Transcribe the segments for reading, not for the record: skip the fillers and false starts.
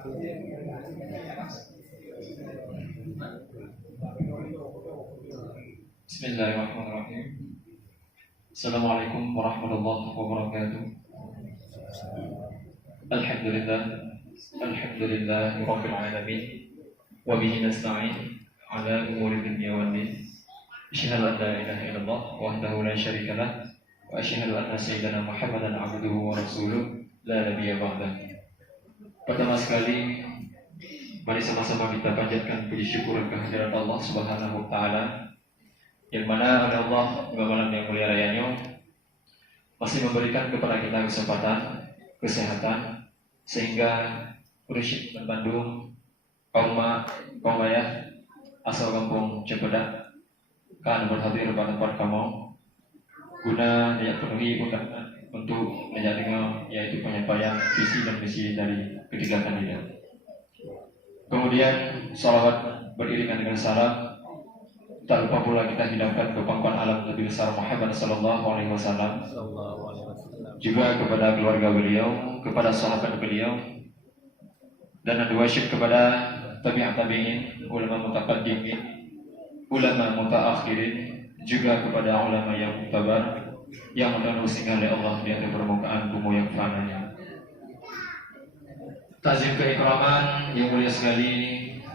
Bismillahirrahmanirrahim. Assalamualaikum warahmatullahi wabarakatuh. Alhamdulillah, alhamdulillah rabbil alamin. Wa bihi nasta'in ala umuri dunya wad din. Asyhadu an la ilaha illallah wahdahu la syarika lah wa asyhadu anna sayyidana Muhammadan abduhu wa rasuluh la nabiyya ba'dah. Pertama sekali, mari sama-sama kita panjatkan puji syukur kehadirat Allah Subhanahu wa taala, yang mana oleh Allah di malam yang mulia rayanya masih memberikan kepada kita kesempatan, kesehatan, sehingga Ursyid dan Bandung, kaum ayah asal kampung Cempedak kan berhadir pada tempat kamu guna tidak penuhi undangan untuk menjadikan yaitu penyampaian visi dan misi dari ketiga kandidat. Kemudian salawat beriringan dengan salam, tak lupa pula kita hidupkan ke pangkuan alam Nabi besar Muhammad sallallahu alaihi wasallam, juga kepada keluarga beliau, kepada sahabat beliau, dan wasyid kepada tabi'in, ulama mutaqaddimin, ulama mutaakhirin, juga kepada ulama yang mutabar yang meneluskan oleh Allah di atas permukaan bumi yang fana. Takzim keikraman yang mulia sekali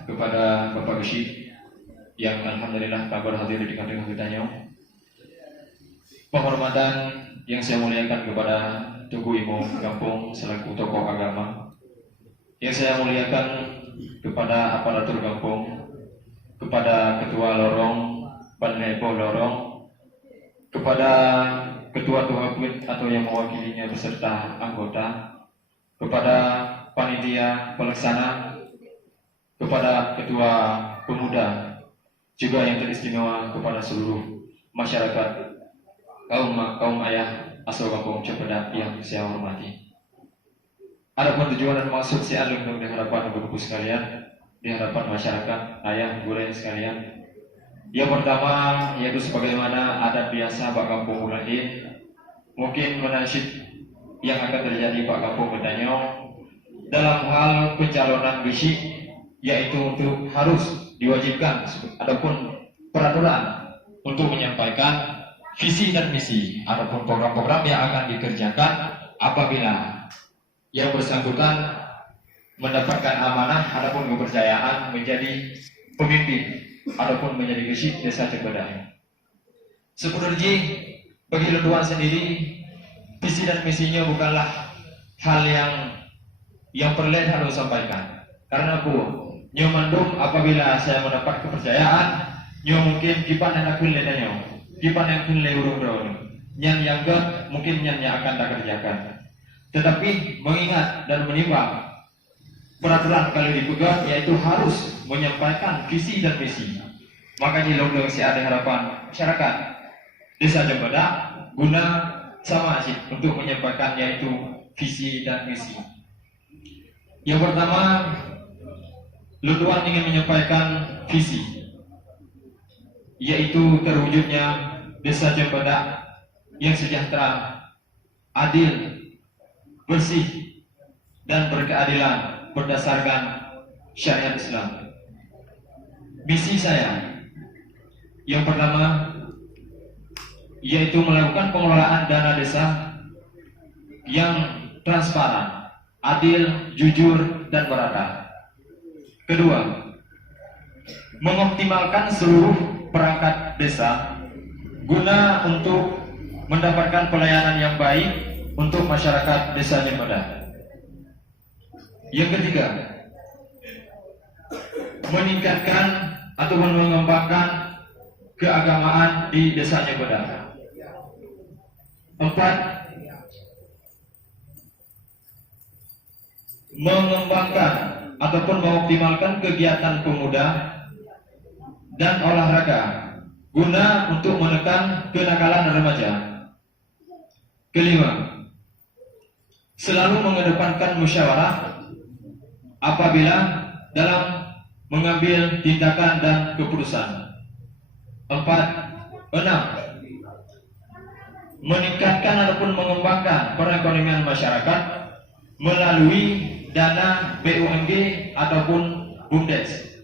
kepada Bapak Ursyid yang alhamdulillah kabar hadir di kantor kitanya. Penghormatan yang saya muliakan kepada Tugu Imam Kampung selaku tokoh agama, yang saya muliakan kepada aparatur kampung, kepada ketua lorong, panlebo lorong, kepada ketua tuhabud atau yang mewakilinya beserta anggota, kepada panitia pelaksana, kepada ketua pemuda, juga yang teristimewa kepada seluruh masyarakat kaum ayah asal kampung Cempedak yang saya hormati. Adapun tujuan dan maksud si alun di hadapan ibu-ibu sekalian, di hadapan masyarakat ayah bule sekalian, yang pertama yaitu sebagaimana adat biasa Pak Kampung Ulain, mungkin menasyid yang akan terjadi Pak Kampung bertanya dalam hal pencalonan bisi, yaitu untuk harus diwajibkan adapun peraturan untuk menyampaikan visi dan misi adapun program-program yang akan dikerjakan apabila yang bersangkutan mendapatkan amanah adapun kepercayaan menjadi pemimpin adapun menjadi gesit desa Cempedak. Sebenarnya bagi Lenduan sendiri, visi dan misinya bukanlah hal yang perlu harus sampaikan. Karena nyomandum apabila saya mendapat kepercayaan, mungkin kipan yang akan ledanya, kipan yang akan leurung yang mungkin yang akan tak kerjakan. Tetapi mengingat dan menimbang peraturan kalau dipegang yaitu harus menyampaikan visi dan misi. Makanya logeng si ada harapan masyarakat desa Cempedak guna sama sih untuk menyampaikan yaitu visi dan misi. Yang pertama, Lenduan ingin menyampaikan visi, yaitu terwujudnya desa Cempedak yang sejahtera, adil, bersih, dan berkeadilan berdasarkan syariat Islam. Misi saya yang pertama yaitu melakukan pengelolaan dana desa yang transparan, adil, jujur, dan beradab. Kedua, mengoptimalkan seluruh perangkat desa guna untuk mendapatkan pelayanan yang baik untuk masyarakat desa Cempedak. Yang ketiga, meningkatkan atau mengembangkan keagamaan di desa Cempedak. 4, mengembangkan ataupun mengoptimalkan kegiatan pemuda dan olahraga guna untuk menekan kenakalan remaja. Kelima, selalu mengedepankan musyawarah apabila dalam mengambil tindakan dan keputusan. 6, meningkatkan ataupun mengembangkan perekonomian masyarakat melalui dana BUMD ataupun BUMDes.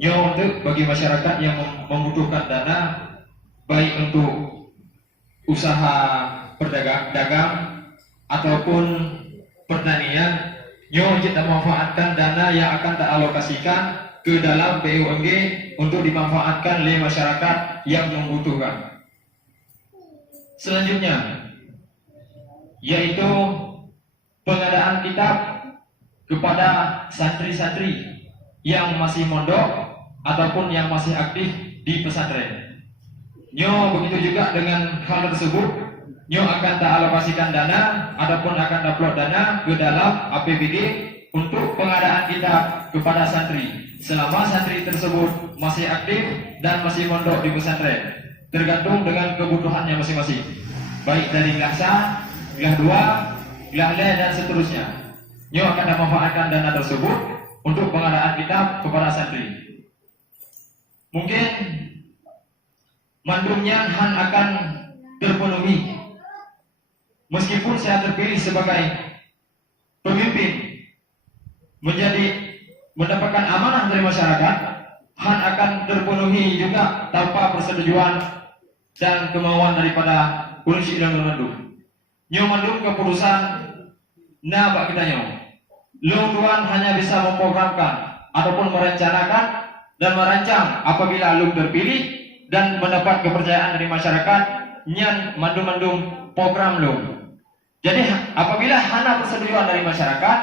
Nyo untuk bagi masyarakat yang membutuhkan dana baik untuk usaha dagang ataupun pertanian, nyo kita memanfaatkan dana yang akan teralokasikan ke dalam BUMD untuk dimanfaatkan oleh masyarakat yang membutuhkan. Selanjutnya yaitu pengadaan kitab kepada santri-santri yang masih mondok ataupun yang masih aktif di pesantren. Nyo begitu juga dengan hal tersebut, nyo akan teralokasikan dana ataupun akan upload dana ke dalam APBD untuk pengadaan kitab kepada santri selama santri tersebut masih aktif dan masih mondok di pesantren, tergantung dengan kebutuhannya masing-masing, baik dari kelas 1, kelas 2, kelas le dan seterusnya. Nyo akan memanfaatkan dana tersebut untuk pengadaan kitab kepada santri. Mungkin mandumnya han akan terpenuhi meskipun saya terpilih sebagai pemimpin mendapatkan amanah dari masyarakat, han akan terpenuhi juga tanpa persetujuan dan kemauan daripada Polisi dan Mandum. Nyo mandum keputusan nah pak kita nyo. Long Tuan hanya bisa memprogramkan ataupun merencanakan dan merancang apabila lu terpilih dan mendapat kepercayaan dari masyarakat, nyan mandum-mandum program lu. Jadi apabila hana persetujuan dari masyarakat,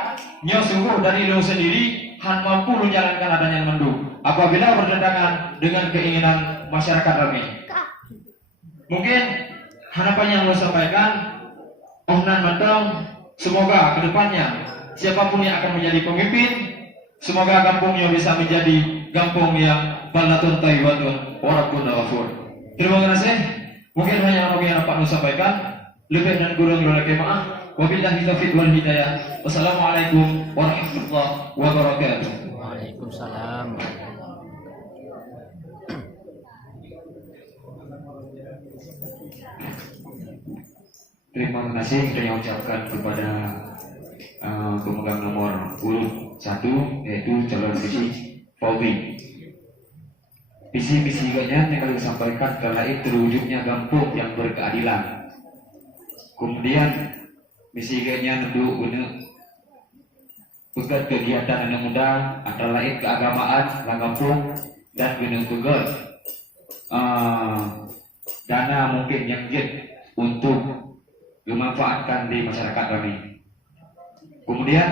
nyo sungguh dari lu sendiri han mampu lu jalankan adanya mandum. Apabila bertentangan dengan keinginan masyarakat kami. Mungkin harapan yang lu sampaikan, ohnan mantong, semoga kedepannya siapapun yang akan menjadi pemimpin, semoga kampungnya bisa menjadi kampung yang baldatun tayyibatun wa rabbun ghafur. Terima kasih. Mungkin hanya yang dapat saya sampaikan. Lebih dan kurang dari maaf. Wabillahi taufiq wal hidayah. Wassalamualaikum warahmatullahi wabarakatuh. Waalaikumsalam. Terima kasih saya ucapkan kepada pemegang nomor urut 1 yaitu calon visi Fauzi. Visi-misinya yang kami sampaikan terkait terwujudnya kampung yang berkeadilan. Kemudian misinya untuk bekat kegiatan anak muda antara lain keagamaan, kampung dan gunung tugas dana mungkin yang untuk dimanfaatkan di masyarakat kami. Kemudian